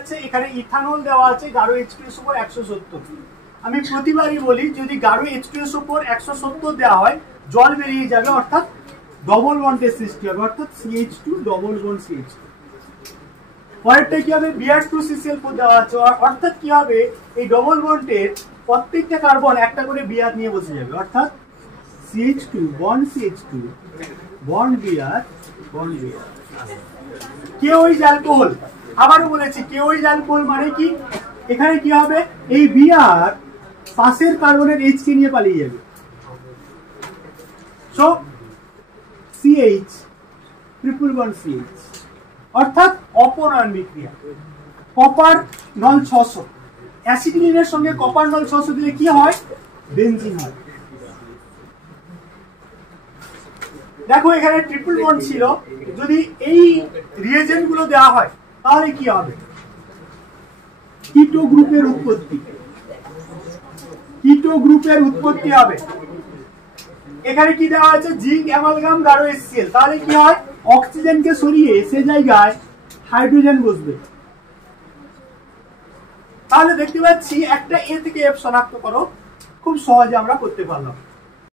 আছে, এখানে ইথানল দেওয়া আছে গাঢ় H2S উপর 170। আমি প্রতিবারই বলি যদি গাঢ় H2S উপর 170 দেওয়া হয় জল বেরিয়ে যাবে, অর্থাৎ ডবল বন্ডের সৃষ্টি হবে, অর্থাৎ CH2 ডবল বন্ড CH2। পরেরটা কি হবে, Br2CCl4 দেওয়া আছে, অর্থাৎ কি হবে এই ডবল বন্ডের প্রত্যেকটা কার্বন একটা করে Br নিয়ে বসে যাবে, অর্থাৎ CH2 bond CH2 bond Br bond Br। KOH alcohol, আবারও বলেছি KOH অ্যালকোহল মানে কি, এখানে কি হবে এই Br পাশের কার্বনের H কে নিয়ে পালিয়ে যাবে, so CH triple bond CH, অর্থাৎ অপনয়ন বিক্রিয়া। কপার নল 600, অ্যাসিটিলিনের সঙ্গে কপার নল 600 দিলে কি হয়, বেনজিন হয়। দেখো এখানে ট্রিপল বন্ড ছিল, যদি এই রিয়েজেন্ট গুলো দেওয়া হয় তাহলে কি হবে, কিটো গ্রুপের উৎপত্তি, কিটো গ্রুপের উৎপত্তি হবে। এখানে কি দেওয়া আছে, জিঙ্ক অ্যামালগাম গাঢ় HCl, তাহলে কি হয় অক্সিজেনকে সরিয়ে সে জায়গায় হাইড্রোজেন বসবে। তাহলে দেখতে পাচ্ছি একটা A থেকে F শনাক্ত করো, খুব সহজে আমরা করতে পারলাম।